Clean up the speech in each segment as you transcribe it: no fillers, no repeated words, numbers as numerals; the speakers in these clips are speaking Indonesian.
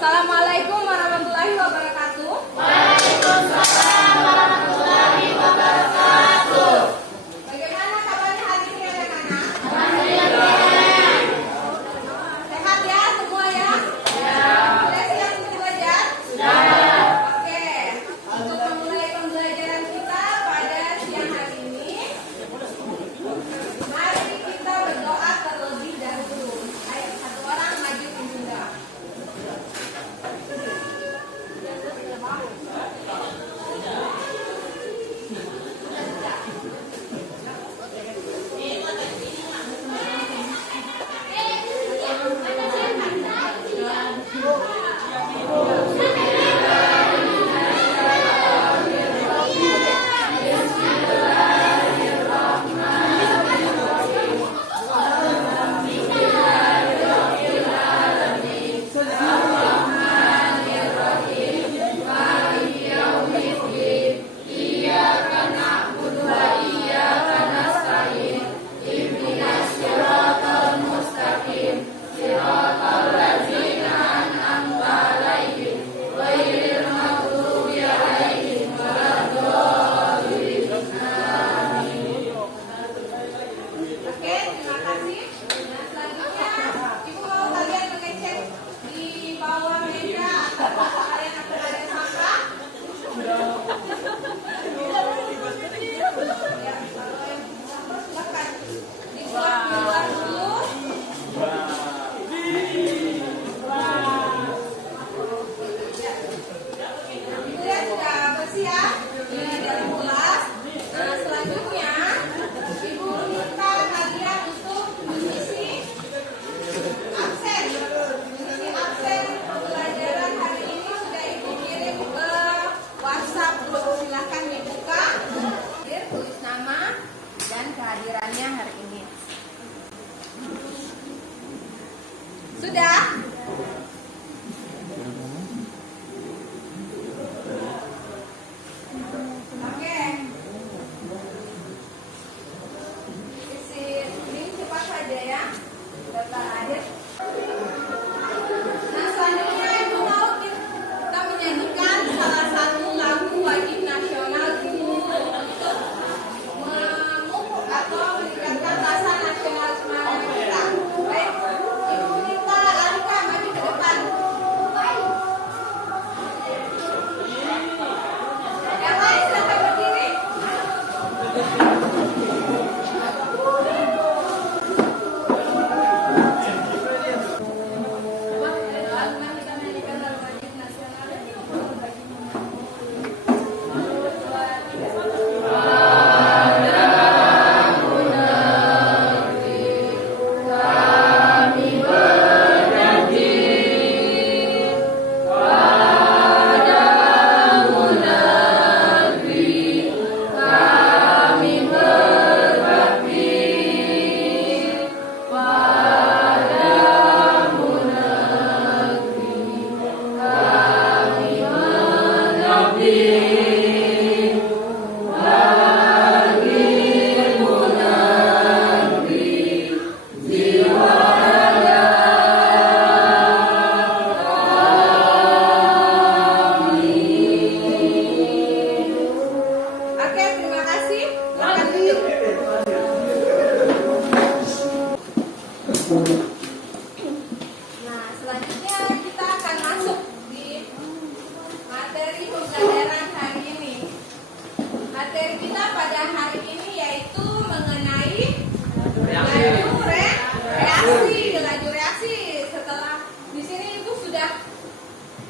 Assalamualaikum warahmatullahi wabarakatuh. Waalaikumsalam warahmatullahi wabarakatuh. Bagaimana kabarnya hari ini anak-anak? Alhamdulillah. Sehat ya semua ya? Ya. Sudah siap untuk belajar? Sudah. Oke. Untuk memulai pembelajaran kita pada siang hari ini, mari kita berdoa terlebih dahulu. Ayo satu orang maju ke bunda. Oke, terima kasih. Nah, selanjutnya Ibu mau kalian mengecek di bawah meja atau kalian akan ada sampah. Ya, kalau yang sampah silakan dibuat keluar dulu. Ya. Kemudian sudah bersih ya, ini dari kelas. Nah, selanjutnya Ibu minta kalian untuk mengisi absen. Mengisi absen pembelajaran hari ini sudah Ibu kirim ke WhatsApp grup. Silahkan dibuka. Tulis nama dan kehadirannya hari ini. Sudah? Oke. Isi ini cepat saja ya. Daftar akhir. Nah, selanjutnya Ibu mau kita menyanyikan salah satu lagu wajib nasional Ibu untuk memupuk atau meningkatkan rasa nasionalisme kita. Baik, Ibu minta Alika maju ke depan. Yang lain silakan berdiri. Oke, terima kasih. Silakan duduk. Nah, selanjutnya kita akan masuk di materi pembelajaran hari ini. Materi kita pada hari ini yaitu mengenai laju reaksi. Setelah di sini Ibu sudah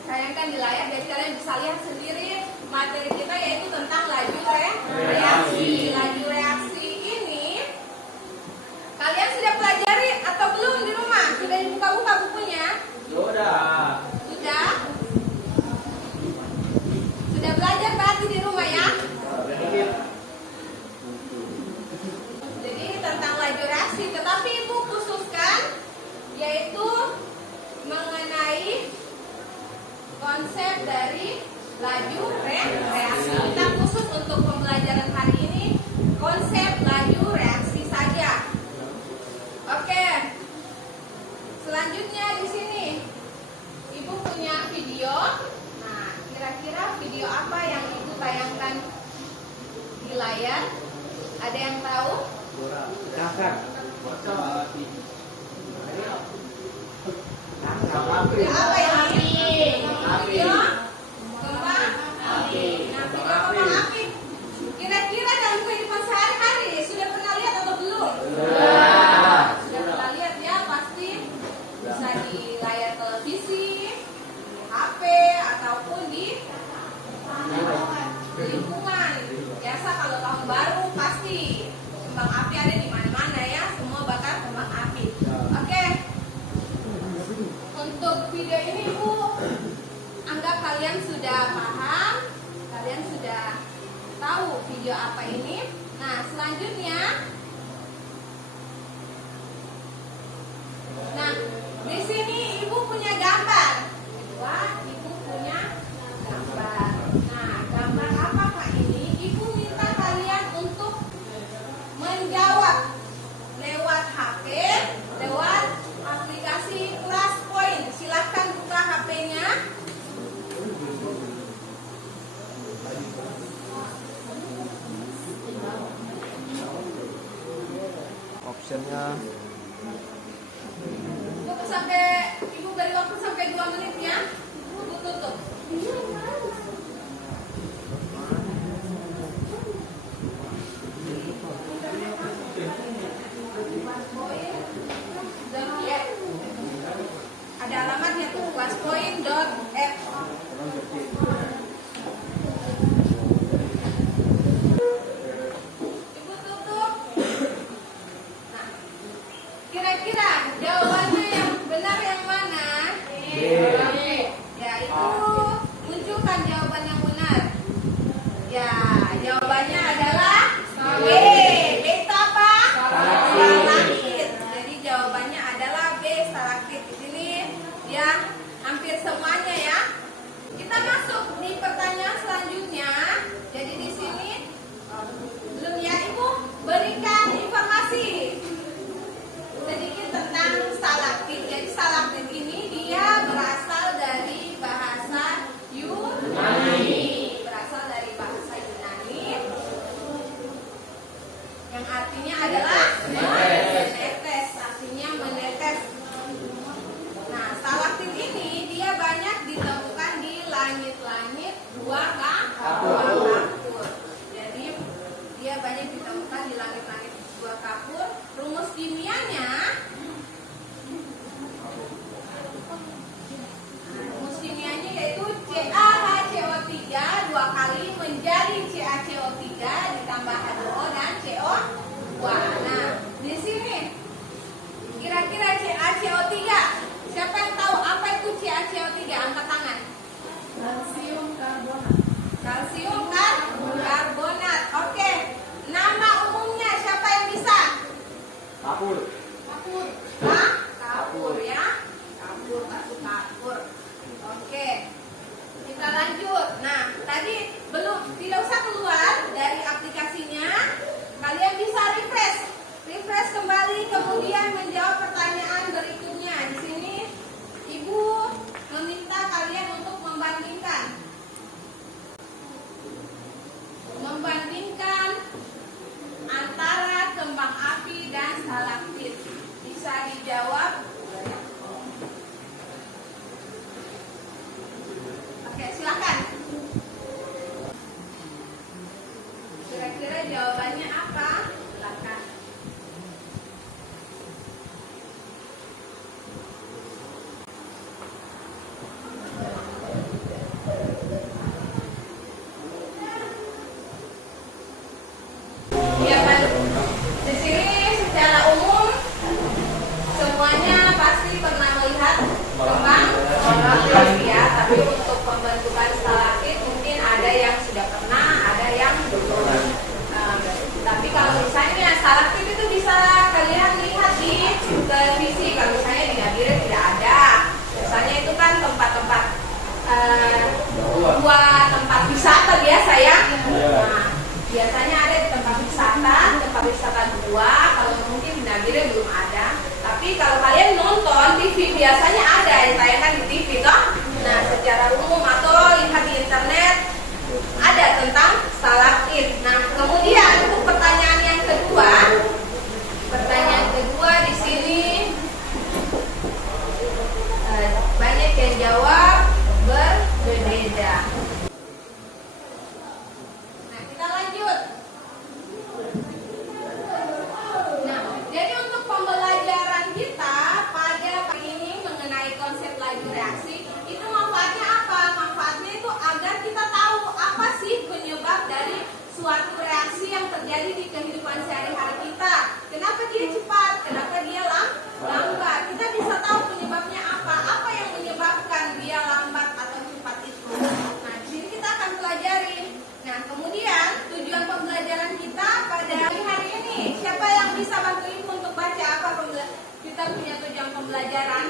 tayangkan di layar, jadi kalian bisa lihat sendiri materi kita yaitu tentang laju reaksi. Laju reaksi ini kalian sudah pelajari atau belum di rumah? Sudah dibuka-buka bukunya? Sudah. Sudah? Sudah belajar berarti di rumah ya? Jadi tentang laju reaksi, tetapi Ibu khususkan yaitu mengenai konsep dari laju reaksi. Kita khusus untuk pembelajaran hari ini konsep laju reaksi saja. Oke. Selanjutnya di sini Ibu punya Kira-kira video apa yang ibu tayangkan di layar? Ada yang tahu? Video apa ini? Video kembang api. Nah, video kembang api. Kira-kira dalam kehidupan sehari-hari sudah pernah lihat atau belum? Sudah pernah lihat ya, pasti bisa di layar televisi, di HP ataupun di lingkungan. Biasa kalau tahun baru pasti kembang api ada di mana-mana ya, semua bakar kembang api. Oke. Untuk video ini Bu, anggap kalian sudah paham, kalian sudah tahu video apa ini. Nah, selanjutnya, nah di sini Ibu punya gambar. Kedua, Ibu punya gambar. Nah, gambar apakah ini? Ibu minta kalian untuk menjawab lewat HP, lewat aplikasi ClassPoint. Silahkan buka HP-nya. Optionnya Tunggu sampai Ibu beri waktu sampai 2 menit ya. Ibu tutup. Ada alamatnya tuh, classpoint.app. Ibu tutup. Nah, kira-kira jawabannya yang benar yang mana? Ya, itu munculkan jawaban yang benar. Ya, jawabannya adalah B. B itu apa? Stalaktit. Jadi jawabannya adalah B, stalaktit. Di sini ya hampir semuanya ya. Kita masuk di pertanyaan selanjutnya. Jadi di sini belum ya Ibu berikan informasi sedikit tentang stalaktit. Jadi stalaktit ini dia berasal dari bahasa Yunani. Berasal dari bahasa Yunani yang artinya adalah menetes. Artinya menetes. Nah, stalaktit ini dia banyak ditemukan di langit-langit dua kapur. Jadi dia banyak ditemukan di langit-langit dua kapur. Rumus kimianya, yaitu CaHCO3 dua kali menjadi CaCO3 ditambah H2O dan CO2. Nah, di sini kira-kira CaCO3, siapa yang tahu apa itu CaCO3? Angkat tangan. Kalsium karbonat. Oke. Nama umumnya siapa yang bisa? kapur. Kapur ya. Kapur. Oke. Kita lanjut. Nah, tadi tidak usah keluar dari aplikasinya. Kalian bisa refresh kembali, kemudian menjawab pertanyaan berikutnya. Di sini Ibu meminta kalian untuk membandingkan antara kembang api dan stalaktit. Bisa dijawab. Oke, silakan. Kira-kira jawabannya apa? Silakan. Ya kan, di sini secara umum semuanya pasti pernah melihat kembang api ya, tapi untuk pembentukan stalaktit mungkin ada yang sudah pernah, ada yang belum. Tapi kalau misalnya stalaktit itu bisa kalian lihat di televisi, kalau misalnya di Nabire tidak ada. Biasanya itu kan tempat-tempat dua tempat wisata biasa ya. Nah, biasanya ada di tempat wisata gua. Kalau mungkin di Nabire belum ada. Tapi kalau kalian nonton TV biasanya ada yang tayangkan di TV toh. Nah, secara umum atau lihat di internet laju reaksi. Itu manfaatnya apa? Manfaatnya itu agar kita tahu apa sih penyebab dari suatu reaksi yang terjadi di kehidupan sehari-hari kita. Kenapa dia cepat? Kenapa dia lambat? Kita bisa tahu penyebabnya apa? Apa yang menyebabkan dia lambat atau cepat itu? Nah, di sini kita akan pelajari. Nah, kemudian tujuan pembelajaran kita pada hari ini, siapa yang bisa bantu ibu untuk baca apa kita punya tujuan pembelajaran?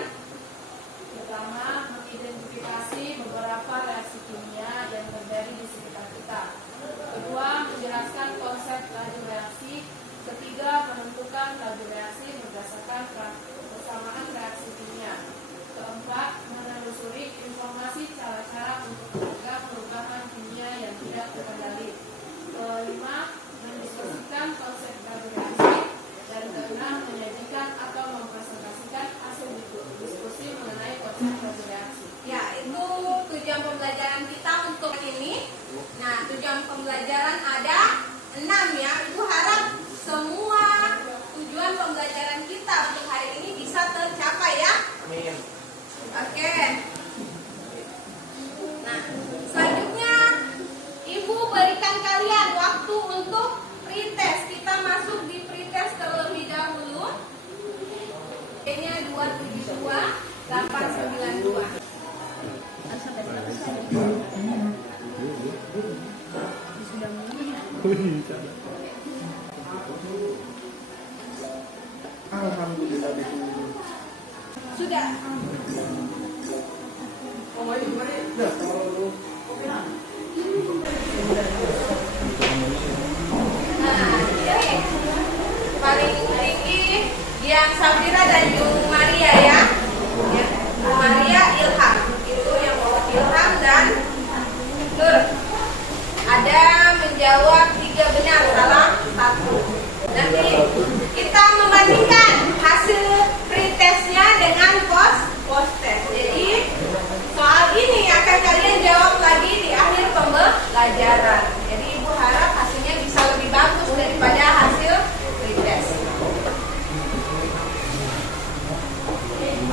Pertama, mengidentifikasi beberapa reaksi kimia yang terjadi di sekitar kita. Kedua, menjelaskan konsep laju reaksi. Ketiga, menentukan laju reaksi berdasarkan persamaan reaksi kimia. Keempat, menelusuri informasi cara-cara untuk mencegah perubahan kimia yang tidak terkendali. Kelima, mendiskusikan konsep laju reaksi. Dan keenam, menyajikan atau mempresentasikan hasil diskusi mengenai konsep laju reaksi. Ya, itu tujuan pembelajaran kita untuk ini. Nah, tujuan pembelajaran ada 6 ya. Ibu harap semua tujuan pembelajaran kita untuk hari ini bisa tercapai ya. Amin. Oke. Nah, selanjutnya Ibu berikan kalian waktu untuk pretest. Kita masuk di pretest terlebih dahulu. Ini 272 892. Alhamdulillah Sudah. Nah, ini paling tinggi yang Safira dan Jung Maria ya. Jung Maria Ilham. Itu yang bawa Ilham dan Nur. Ada menjawab 3 benar, salah 1. Nanti kita membandingkan hasil pretestnya dengan post test. Jadi soal ini akan kalian jawab lagi di akhir pembelajaran. Jadi ibu harap hasilnya bisa lebih bagus daripada hasil pretest.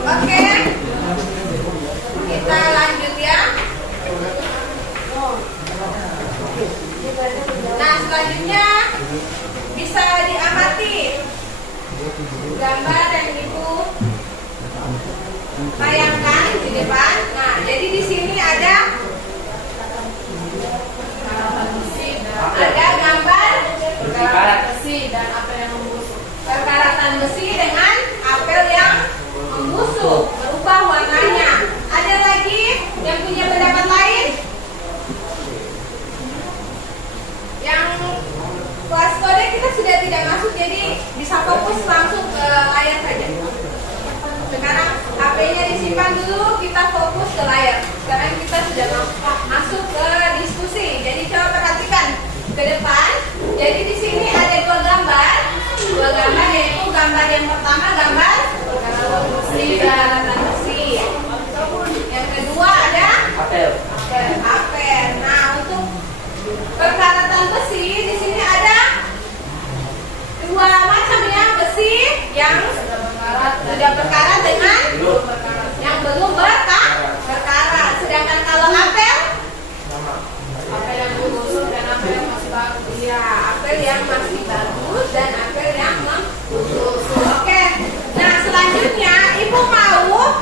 Oke, kita lanjut ya. Nah, selanjutnya bisa diamati gambar yang ibu tayangkan di depan. Nah, jadi di sini ada gambar Perkaratan besi dan apel yang membusuk. perkaratan besi dengan apel yang membusuk, berubah warnanya. Ada lagi yang punya pendapat lain? Yang kelas kode kita sudah tidak masuk, jadi bisa fokus langsung ke layar saja. Sekarang HP-nya disimpan dulu, kita fokus ke layar. Sekarang kita sudah masuk ke diskusi. Jadi coba perhatikan ke depan. Jadi di sini ada 2 gambar. 2 gambar yaitu gambar yang pertama gambar perkaratan besi. Yang kedua ada apel. Nah, untuk perkaratan besi di sini ada 2 macam ya, besi yang sudah berkarat dengan yang belum berkarat. Sedangkan kalau apel Apel yang membusuk dan apel yang masih bagus. ya, apel yang masih bagus dan apel yang membusuk. Oke. Nah, selanjutnya ibu mau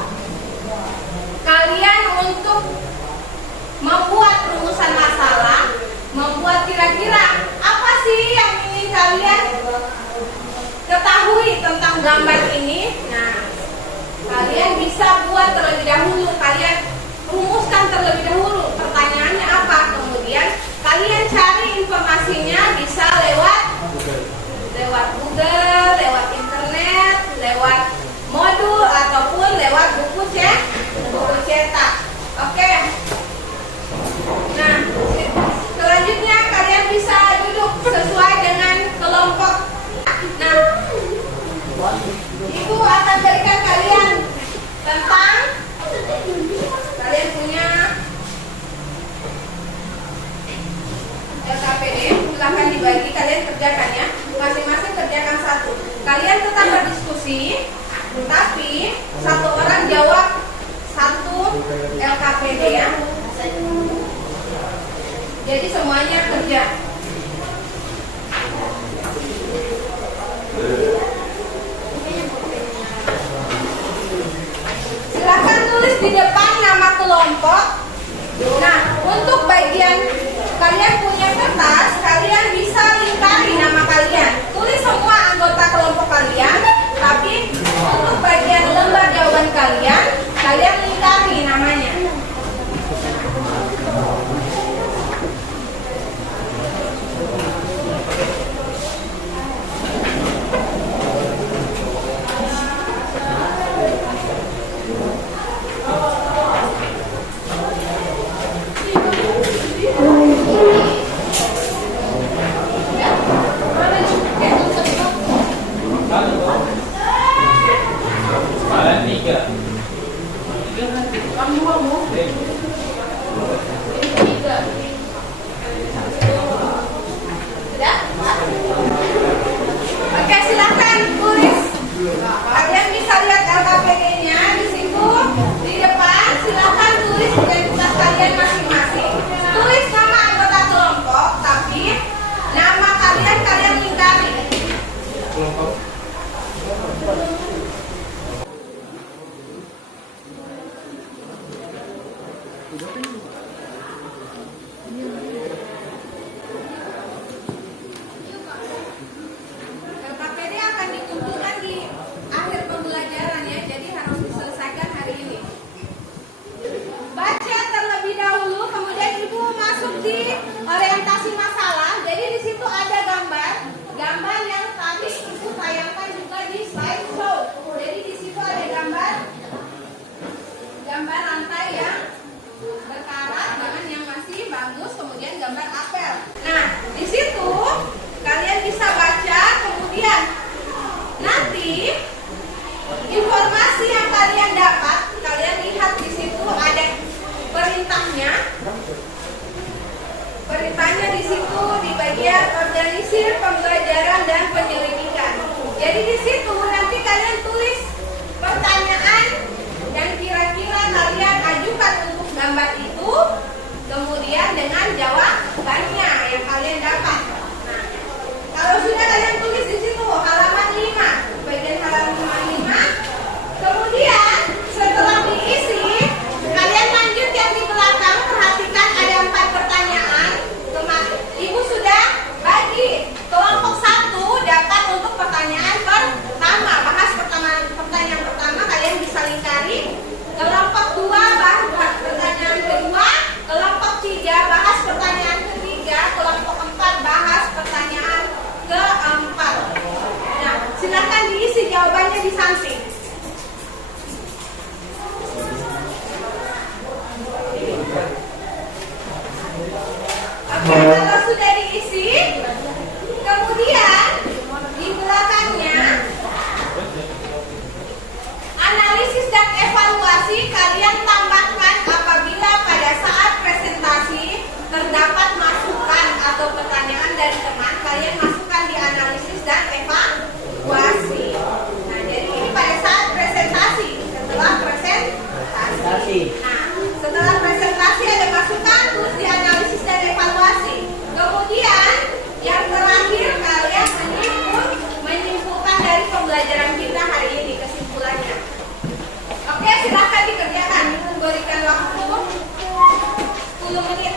LKPD ya. Jadi semuanya kerja. Silakan tulis di depan nama kelompok. Nah, untuk bagian kalian punya kertas, kalian bisa lingkari nama kalian. Tulis semua anggota kelompok kalian, tapi untuk bagian lembar jawaban kalian, kalian lingkari namanya. Sudah? Oke, silakan tulis. Kalian bisa lihat LKPD-nya di situ di depan. Silakan tulis identitas kalian masing-masing. Tulis nama anggota kelompok, tapi nama kalian lingkari. LKPD akan dikumpulkan di akhir pembelajaran ya, jadi harus diselesaikan hari ini. Baca terlebih dahulu, kemudian ibu masuk di orientasi masalah. Jadi di situ ada gambar yang tadi ibu tayangkan juga di slide show. Jadi di situ ada gambar rantai yang berkarat dengan yang masih bagus, kemudian gambar apel. Nah, di situ kalian bisa baca, kemudian nanti informasi yang kalian dapat, kalian lihat di situ ada perintahnya. Perintahnya di situ di bagian organisir pembelajaran dan penyelidikan. Jadi di situ nanti kalian tulis pertanyaan yang kira-kira kalian ajukan untuk gambar itu, kemudian dengan jawabannya yang kalian dapat. Nah, kalau sudah kalian tulis di situ halaman 5, bagian halaman 5, kemudian setelah diisi, kalian lanjut yang di belakang, perhatikan ada 4 pertanyaan. Ibu sudah bagi kelompok 1 dapat untuk pertanyaan pertama, bahas pertanyaan pertama kalian bisa lingkari. Kelompok 2 bahas pertanyaan kedua, kelompok 3 bahas pertanyaan ketiga, kelompok 4 bahas pertanyaan keempat. Nah, silakan diisi jawabannya di samping. Oke, kalau sudah diisi, kemudian di belakangnya analisis dan evaluasi kalian tambahkan apabila pada saat presentasi terdapat masukan atau pertanyaan dari teman, kalian masukkan di analisis dan evaluasi. Nah, jadi ini pada saat presentasi, setelah presentasi. Nah, setelah presentasi ada masukan, terus di analisis dan evaluasi. Kemudian yang terakhir kalian menyimpulkan dari pembelajaran kita hari ini kesimpulannya. Oke, silakan dikerjakan. Berikan waktu 10 menit.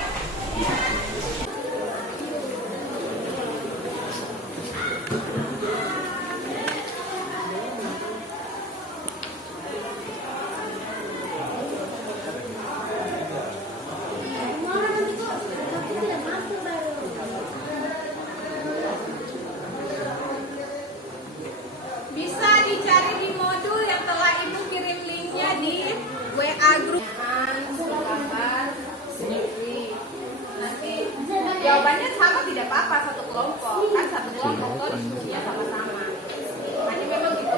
Bisa dicari di modul yang telah ibu kirim linknya di WA grup. Gambar sendiri. Nanti jawabannya sama tidak apa-apa, satu kelompok kan, satu kelompok tuh diskusinya sama-sama. Hanya memang gitu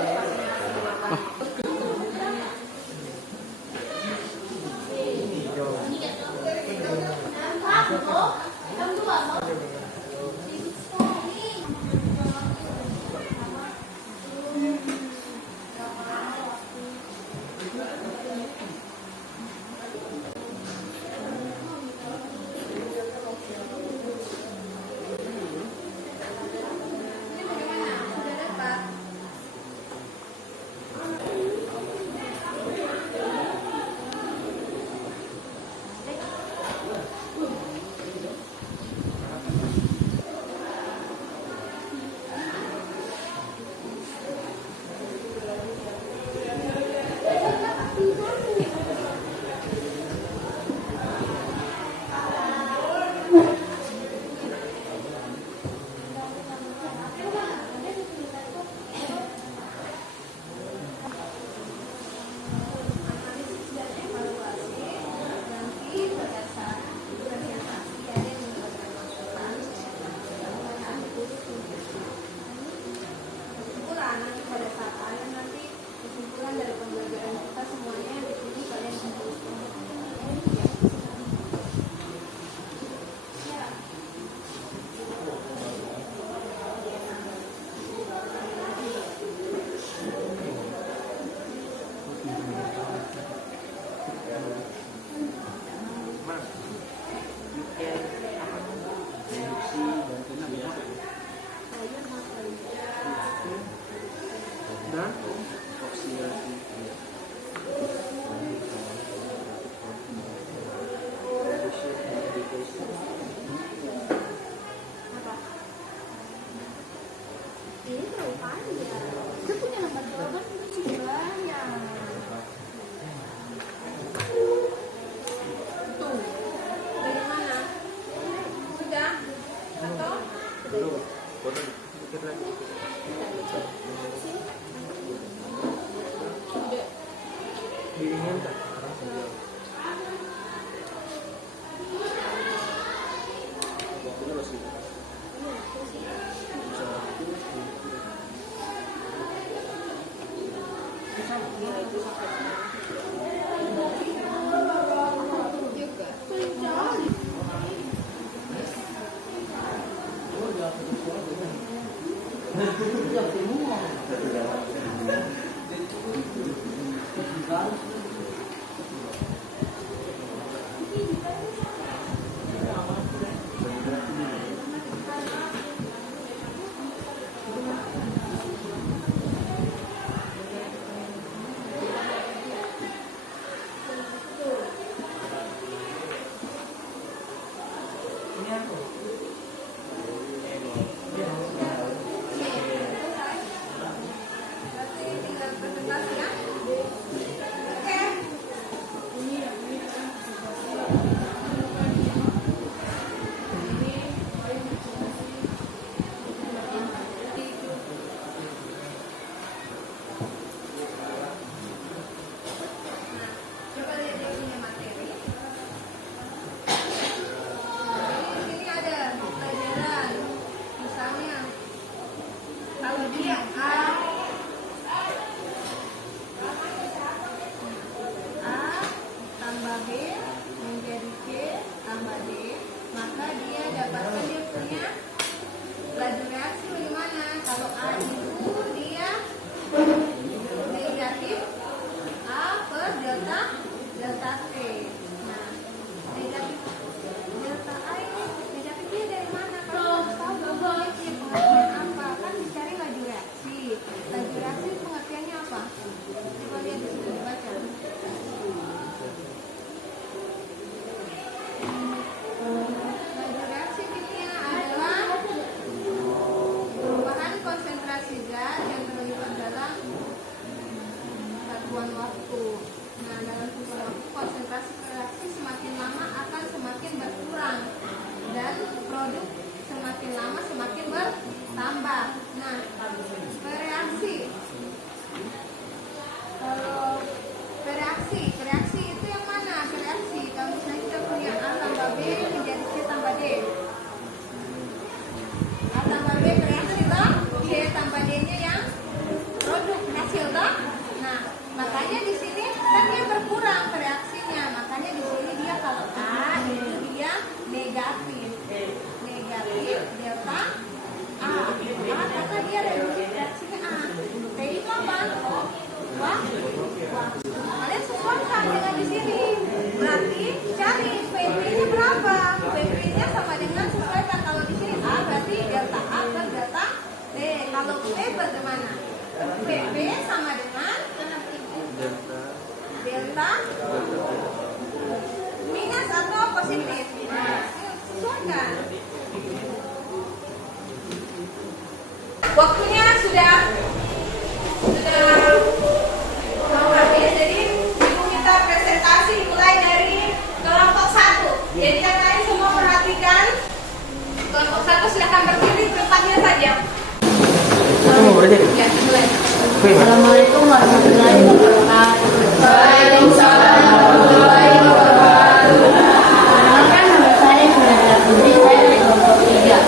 Waktunya sudah mau habis, jadi ibu kita presentasi mulai dari kelompok 1. Jadi yang lain semua perhatikan. Kelompok 1 silahkan berdiri tempatnya saja. Ya, mulai. Assalamualaikum warahmatullahi wabarakatuh. Waalaikumsalam warahmatullahi wabarakatuh. Perkenalkan, nama saya Sunanda Putri, saya dari kelompok 3.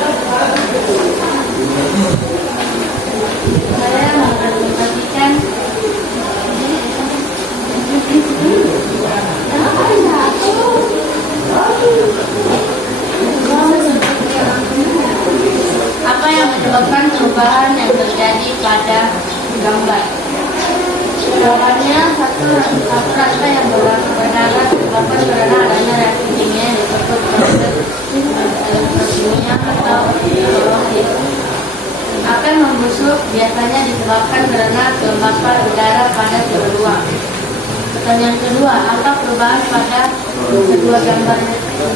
Saya mempresentasikan apa yang menyebabkan perubahan yang terjadi pada gambar. Jawabannya, satu rasa yang berdarah disebabkan karena adanya reaksi kimia yang disebut proses elektrokimia atau hidrolisis. Akan membusuk biasanya disebabkan karena kelembapan udara pada suhu ruang. Pertanyaan kedua, apa perubahan pada kedua gambar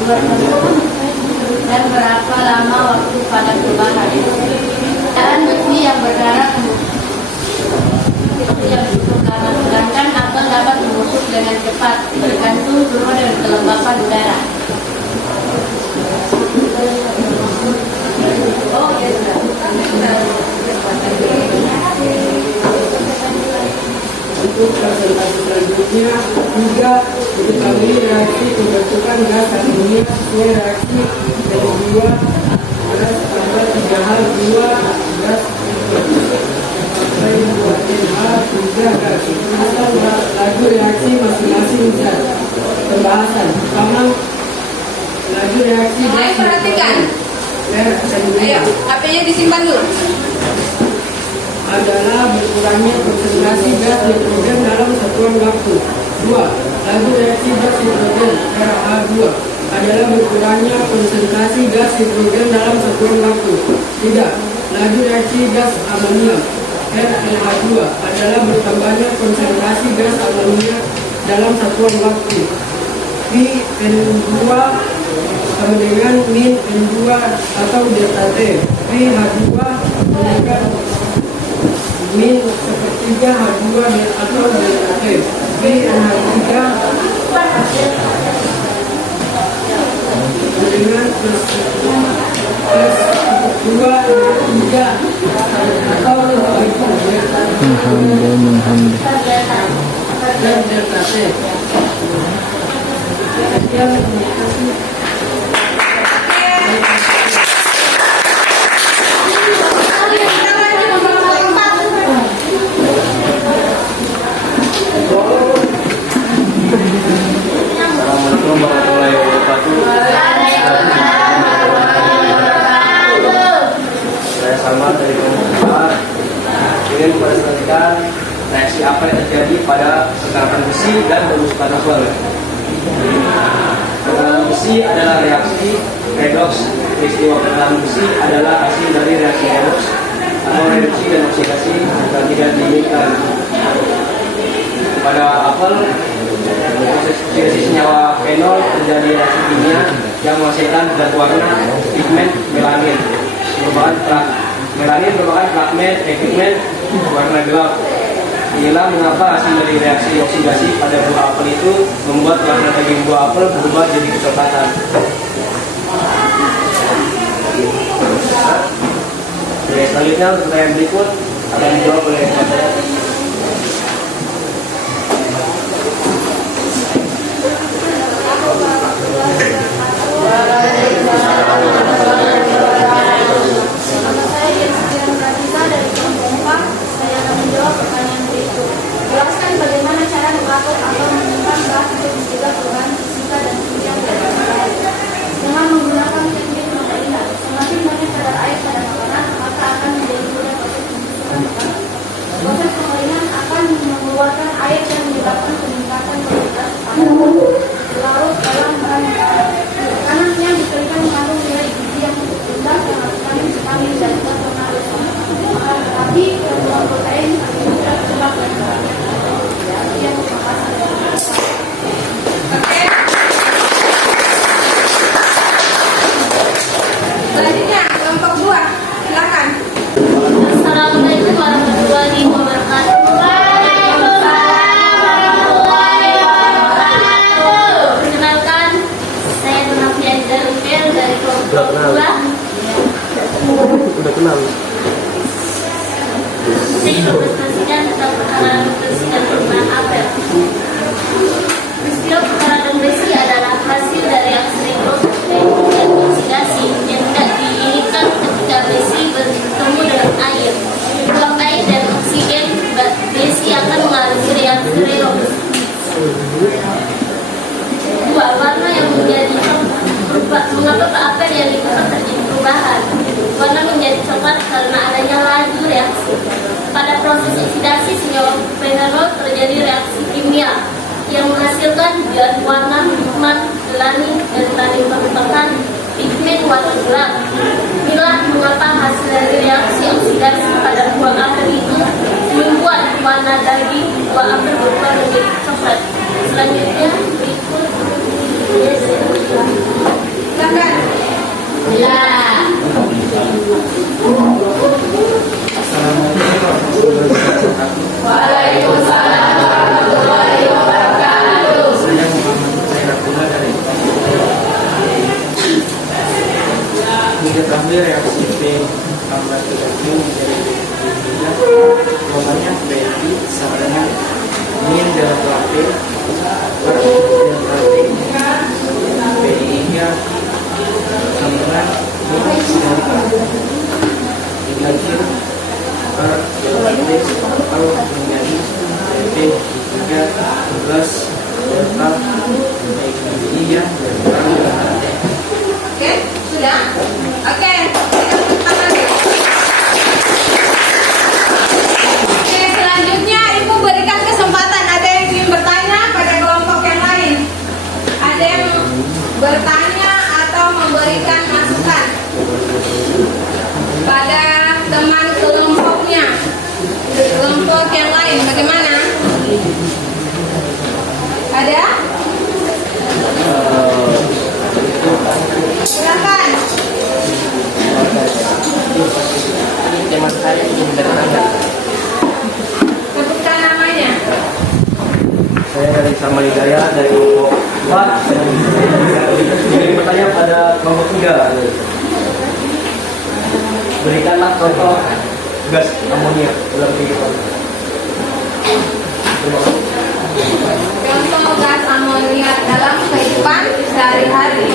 tersebut dan berapa lama waktu pada perubahan? Dan besi yang berdarah yang busuk lama, sedangkan apel dapat membusuk dengan cepat tergantung suhu dan kelembapan udara. Oh, ya sudah. Untuk presentasi selanjutnya, H3 diketahui reaksi pembentukan gas amonia sesuai reaksi N2 gas tambah 3H2 gas sampai 2NH3 gas. Asal laju reaksi masing-masing zat. Pembahasan pertama, laju reaksi Mulai perhatikan. Ayo, HP-nya disimpan dulu. Adalah berkurangnya konsentrasi gas nitrogen dalam satuan waktu. 2. Laju reaksi gas nitrogen RH2 adalah berkurangnya konsentrasi gas nitrogen dalam satuan waktu. 3. Laju reaksi gas amonia NH2 adalah bertambahnya konsentrasi gas amonia dalam satuan waktu. Di N2 sama dengan min N2 atau delta T. H2 meningkat min sepertiga H2 atau delta T. NH3 dengan plus 2 3 atau dan delta T. Assalamualaikum warahmatullahi wabarakatuh. Saya Salman dari Kementerian ingin mempresentasikan reaksi apa yang terjadi pada pergerakan besi dan pembusukan aswal. Pergerakan besi adalah reaksi redox. Peristiwa pergerakan besi adalah hasil dari reaksi redox atau reduksi dan oksidasi yang tidak diinginkan. Pada apel, proses oksidasi senyawa fenol terjadi reaksi kimia yang menghasilkan zat warna pigmen melanin. Melanin merupakan pigmen warna gelap. Inilah mengapa hasil dari reaksi oksidasi pada buah apel itu membuat warna daging buah apel berubah jadi kecoklatan. Oke, selanjutnya untuk pertanyaan berikut akan dijawab oleh saya. Nama saya Yasmin Radisa dari Kelompok 4. Saya akan menjawab pertanyaan berikut. Jelaskan bagaimana cara mengatur atau menyimpan gas untuk mencegah perubahan fisika dan kimia dari air. Dengan menggunakan teknik mengelihat, semakin banyak kadar air pada makanan, maka akan menjadi mudah proses pembusukan makanan. Proses pengeringan akan mengeluarkan air dan menyebabkan peningkatan kualitas makanan larut dalam bahan makanan. Makanan yang dikeringkan mengandung nilai gizi yang cukup rendah dengan vitamin dan zat pengaruh tetapi kandungan protein masih mudah terjebak dan banyak yang merupakan Selanjutnya kelompok 2, silakan. Assalamualaikum warahmatullahi wabarakatuh. Perkenalkan, saya Nafian Darufel dari kelompok 2. Udah kenal. Saya mempresentasikan tentang perkara besi dan perubahan apel. Peristiwa perkara besi adalah hasil dari reaksi redox dan oksidasi yang tidak diinginkan ketika besi bertemu dengan air. Uap air dan oksigen besi akan mengalami reaksi redox. 2. Warna yang menjadi mengapa apel yang dibuat terjadi perubahan? Warna menjadi coklat karena adanya laju reaksi. Pada proses oksidasi senyawa fenol terjadi reaksi kimia yang menghasilkan zat warna pigmen melanin dan melanin merupakan pigmen warna gelap. Inilah mengapa hasil dari reaksi oksidasi pada buah apel itu membuat warna daging buah apel berubah menjadi coklat. Selanjutnya berikut Silakan. ya. Waalaikumsalam warahmatullahi wabarakatuh. Saya Muhammad Zainabullah dari diketahui reaksi B tambah 3Q menjadi B3 namanya BI sama dengan min delta P bertanya atau memberikan masukan pada teman kelompoknya, kelompok yang lain. Bagaimana? Ada? Silakan. Teman saya ingin bertanya. Sebutkan namanya. Saya dari Samalidaya, dari kelompok 4. Ingin bertanya pada kelompok 3. Berikanlah contoh gas amonia dalam kehidupan. Contoh gas amonia dalam kehidupan sehari-hari.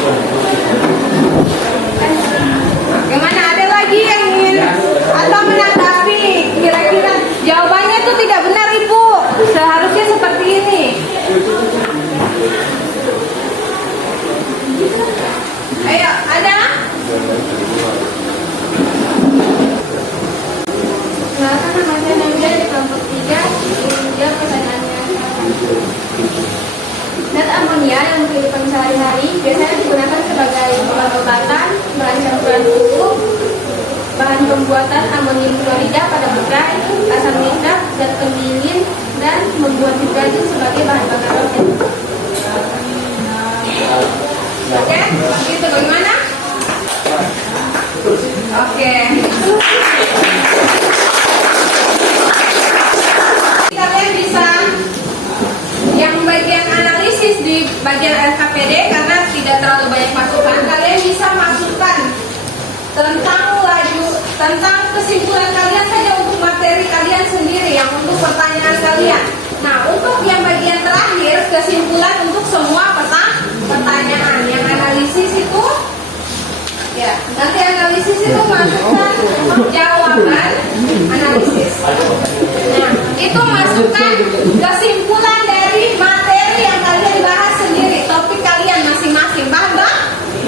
Bagaimana? Ada lagi yang ingin atau menanggapi? Kira-kira jawabannya itu tidak benar, Ibu. Seharusnya seperti ini. Ayo, ada? Silakan nama Nadia di kelompok 3 menjawab pertanyaannya. Zat amonia dalam kehidupan sehari-hari biasanya digunakan sebagai bahan obatan, bahan campuran pupuk, bahan pembuatan amonium klorida pada bengkai, asam nitrat, zat penggiling, dan membuat hidrogen sebagai bahan bakar roket. Oke, itu bagaimana? Oke. Kalian bisa yang bagian analisis di bagian LKPD karena tidak terlalu banyak masukan, kalian bisa masukkan tentang kesimpulan kalian saja untuk materi kalian sendiri, yang untuk pertanyaan kalian. Nah, untuk yang bagian terakhir kesimpulan untuk semua pertanyaan, yang analisis itu ya, nanti analisis itu masukkan jawaban analisis. Nah, itu masukkan kesimpulan dari materi yang kalian bahas sendiri, topik kalian masing-masing. Paham, Bang?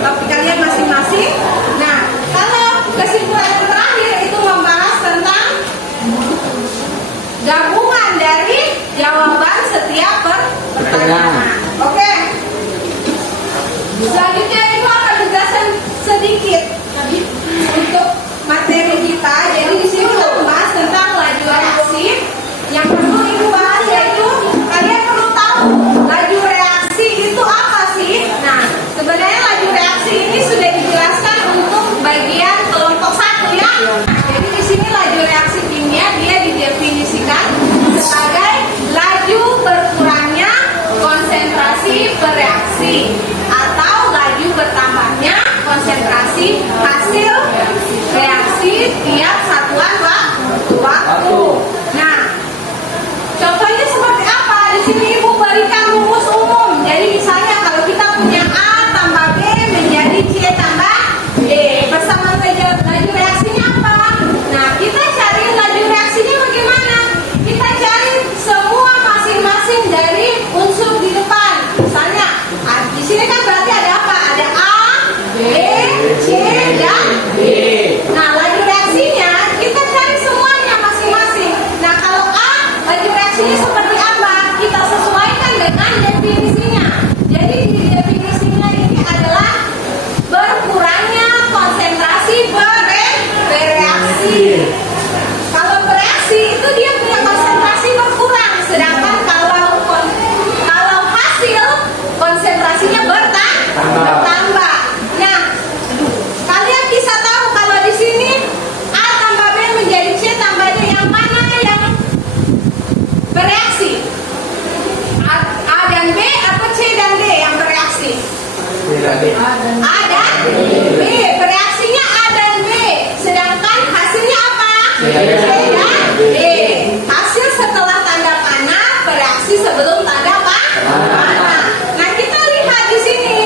Topik kalian masing-masing. Nah, kalau kesimpulan yang terakhir itu membahas tentang gabungan dari jawaban setiap pertanyaan. Oke. Selanjutnya itu akan dijelaskan sedikit untuk materi kita. Jadi di sini kita membahas tentang laju reaksi. Yang perlu Ibu bahas yaitu kalian perlu tahu laju reaksi itu apa sih? Nah, sebenarnya laju reaksi ini sudah dijelaskan untuk bagian kelompok 1 ya. Jadi di sini laju reaksi kimia dia didefinisikan sebagai laju berkurangnya konsentrasi bereaksi atau laju bertambahnya konsentrasi hasil reaksi tiap satuan waktu. Nah, contohnya seperti apa? Di sini Ibu berikan rumus umum. Jadi misalnya kalau kita punya A tambah B menjadi C tambah D, bersama laju reaksinya apa? Nah, kita cari laju reaksinya bagaimana? Kita cari semua masing-masing dari unsur di depan. Misalnya, di sini kan berarti ada apa? Ada A, B, C, dan D. Nah, laju reaksinya kita cari semuanya masing-masing. Nah, kalau A, laju reaksinya seperti apa? Kita sesuaikan dengan definisinya. Jadi di definisinya ini adalah berkurangnya konsentrasi bereaksi. Kalau bereaksi itu dia punya konsentrasi berkurang, sedangkan kalau hasil konsentrasinya bertambah. Nah, kalian bisa tahu kalau di sini A tambah B menjadi C tambah D, yang mana yang bereaksi? A dan B atau C dan D yang bereaksi? A dan B. Bereaksinya A dan B, sedangkan hasilnya apa? C dan D. Hasil setelah tanda panah, bereaksi sebelum tanda panah. Nah, kita lihat di sini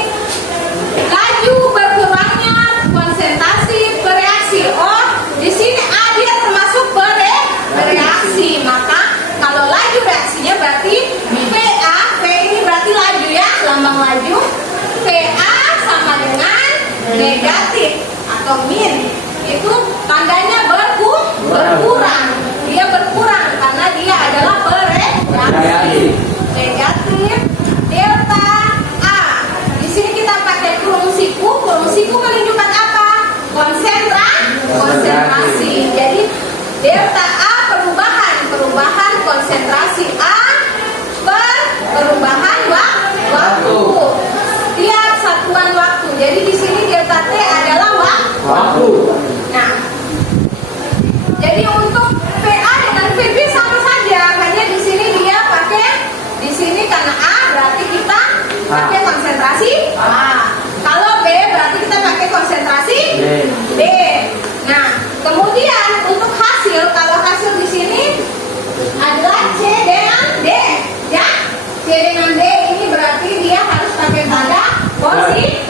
laju berkurangnya konsentrasi bereaksi. Oh, di sini A dia termasuk bereaksi. Maka kalau laju reaksinya berarti PA, P ini berarti laju ya, lambang laju. PA sama dengan negatif atau min. Itu tandanya berkurang. Dia berkurang karena dia adalah bereaksi. Negatif delta A. Di sini kita pakai konsentrasi A per perubahan waktu. Tiap satuan waktu. Jadi di sini delta T adalah waktu. Nah, jadi untuk PA dengan VB sama saja. Hanya di sini dia pakai di sini karena A berarti kita pakai konsentrasi A. Kalau B berarti kita pakai konsentrasi B. Nah, kemudian untuk hasil, kalau hasil di sini adalah C dengan D, ya. C dengan D ini berarti dia harus pakai tanda positif.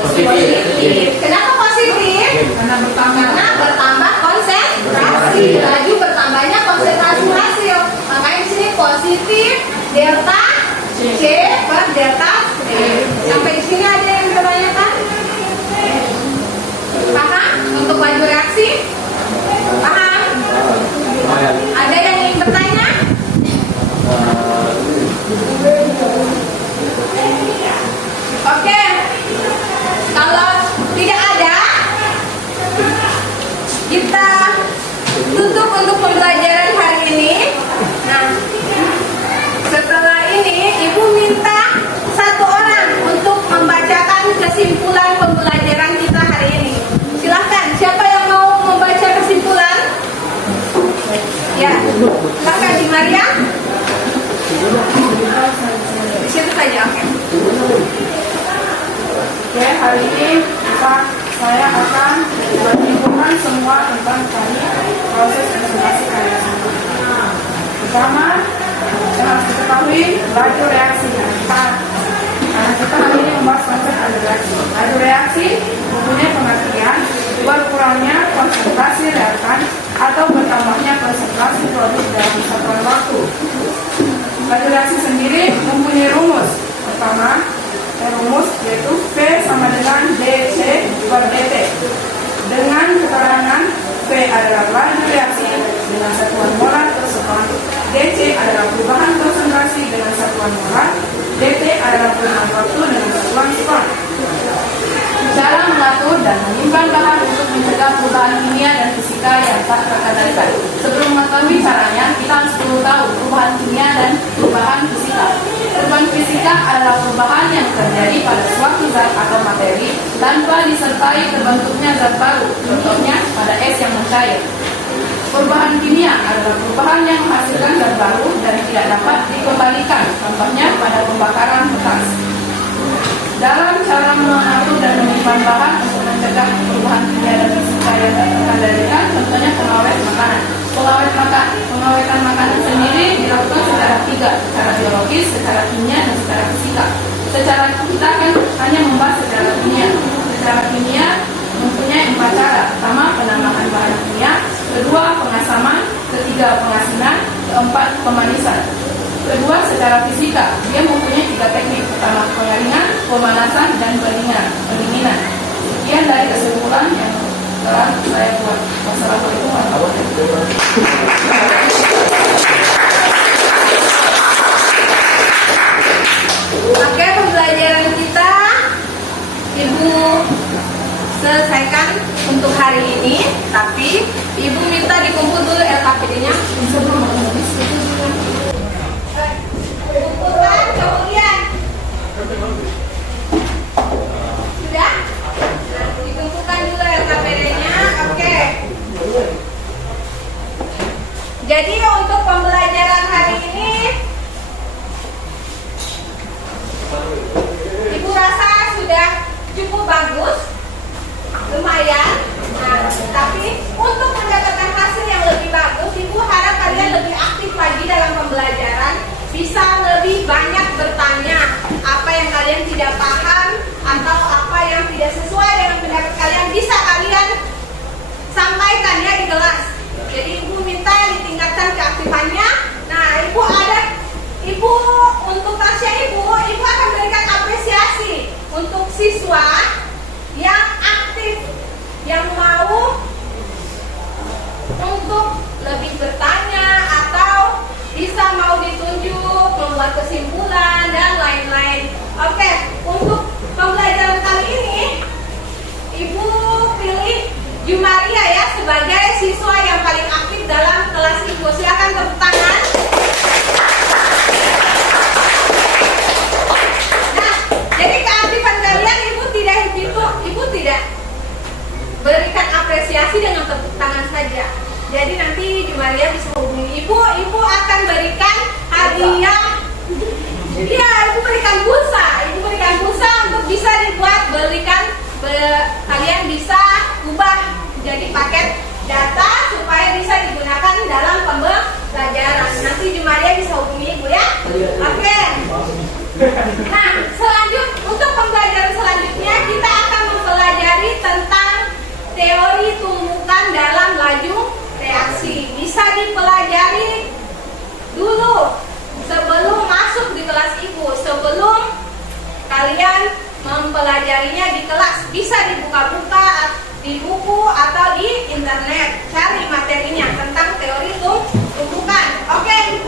Kenapa positif? Karena bertambah konsentrasi. Laju bertambahnya konsentrasi hasil. Makanya di sini positif delta C per delta D. Sampai di sini ada yang bertanyakan? Paham? Untuk laju reaksi? Paham? Ada yang ingin bertanya? Oke. Kalau tidak ada, kita tutup untuk pembelajaran hari ini. Nah, setelah ini Ibu minta satu orang untuk membacakan kesimpulan pembelajaran kita hari ini. Silahkan, siapa yang mau membaca kesimpulan? Ya, silahkan Di Maria. Di situ saja, oke. Oke, hari ini saya akan menyimpulkan semua tentang proses ekstraksi karya satu. Pertama, yang harus diketahui laju reaksi. Karena kita hari ini membahas konsep laju reaksi. Laju reaksi mempunyai pengertian berkurangnya konsentrasi reaktan atau bertambahnya konsentrasi produk dalam satuan waktu. Laju reaksi sendiri mempunyai rumus. Pertama, rumus yaitu V sama dengan dC per dt. Dengan keterangan V adalah laju reaksi dengan satuan molar per sekon, dC adalah perubahan konsentrasi dengan satuan molar, dt adalah perubahan waktu dengan satuan sekon. Cara mengatur dan menyimpan bahan untuk mencegah perubahan kimia dan fisika yang tak terkendalikan. Sebelum mengetahui caranya, kita harus perlu tahu perubahan kimia dan perubahan fisika. Perubahan fisika adalah perubahan yang terjadi pada suatu zat atau materi tanpa disertai terbentuknya zat baru, contohnya pada es yang mencair. Perubahan kimia adalah perubahan yang menghasilkan zat baru dan tidak dapat dikembalikan, contohnya pada pembakaran bekas. Dalam cara mengatur dan menyimpan bahan untuk mencegah perubahan kimia dan fisika yang tak terkendalikan, contohnya pengawet makanan. Pengawetan makanan sendiri dilakukan secara tiga, secara biologis, secara kimia, dan secara fisika. Kita akan hanya membahas secara kimia. Secara kimia mempunyai 4 cara. Pertama, penambahan bahan kimia. Kedua, pengasaman. Ketiga, pengasinan. Keempat, pemanisan. Kedua, secara fisika, dia mempunyai 3 teknik. Pertama, pengaringan, pemanasan, dan pendinginan. Sekian dari kesimpulan yang telah saya buat. Wassalamualaikum warahmatullahi wabarakatuh. Oke, pembelajaran kita Ibu selesaikan untuk hari ini. Tapi Ibu minta dikumpul dulu LKPD-nya sebelum habis. Kumpulkan kemudian. Sudah? Dikumpulkan dulu LKPD-nya. Oke. Jadi untuk pembelajaran hari ini Ibu rasa sudah cukup bagus, lumayan. Nah, tapi untuk mendapatkan hasil yang lebih bagus, Ibu harap kalian lebih aktif lagi dalam pembelajaran, bisa lebih banyak bertanya apa yang kalian tidak paham atau apa yang tidak sesuai dengan pendapat kalian, bisa kalian sampaikan ya di kelas. Jadi Ibu minta ditingkatkan keaktifannya. Nah, Ibu untuk tasya Ibu akan berikan apresiasi untuk siswa yang aktif, yang mau untuk lebih bertanya atau bisa mau ditunjuk, membuat kesimpulan dan lain-lain. Oke, untuk pembelajaran kali ini Ibu pilih Jumaria ya sebagai siswa yang paling aktif dalam kelas Ibu. Silakan tepuk tangan. kalian mempelajarinya di kelas, bisa dibuka-buka di buku atau di internet, cari materinya tentang teori tumbukan. Oke.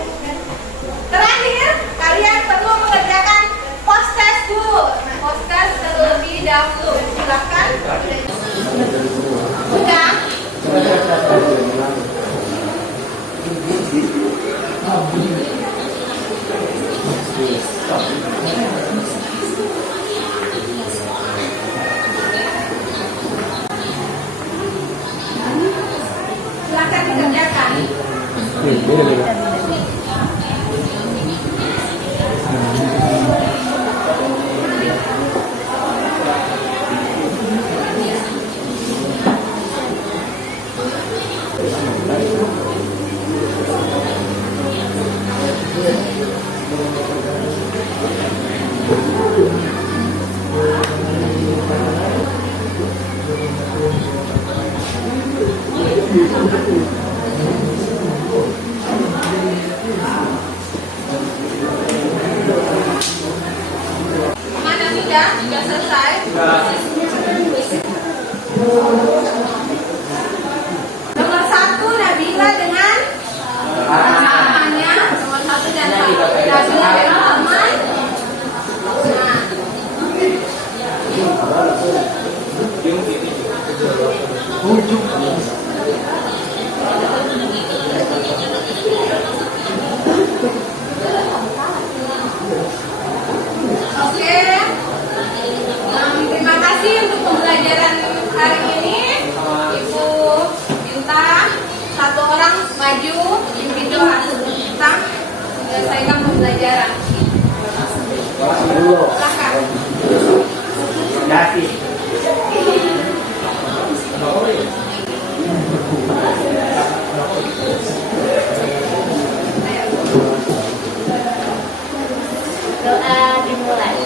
Terakhir, kalian perlu mengerjakan post test dulu. Post test terlebih dahulu. Silakan. Udah. Silakan dikerjakan. Mana sudah? Sudah selesai? Nomor 1 Nabila dengan temannya. Nomor 1 dan Nabila dengan teman. Oke. Terima kasih untuk pembelajaran hari ini. Ibu minta satu orang maju pimpin doa sebelum kita menyelesaikan pembelajaran. Silakan. Doa dimulai.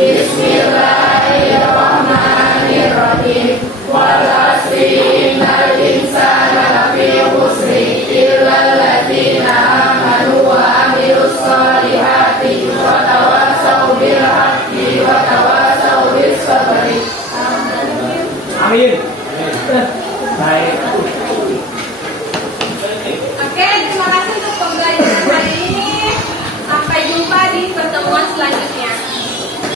Bismillahirrahmanirrahim. Wal asri innal insana lafi khusri illa alladzina amanu wa amilus solihati wa tawassaw bil haqqi wa tawassaw bis sabri. Amin. Baik.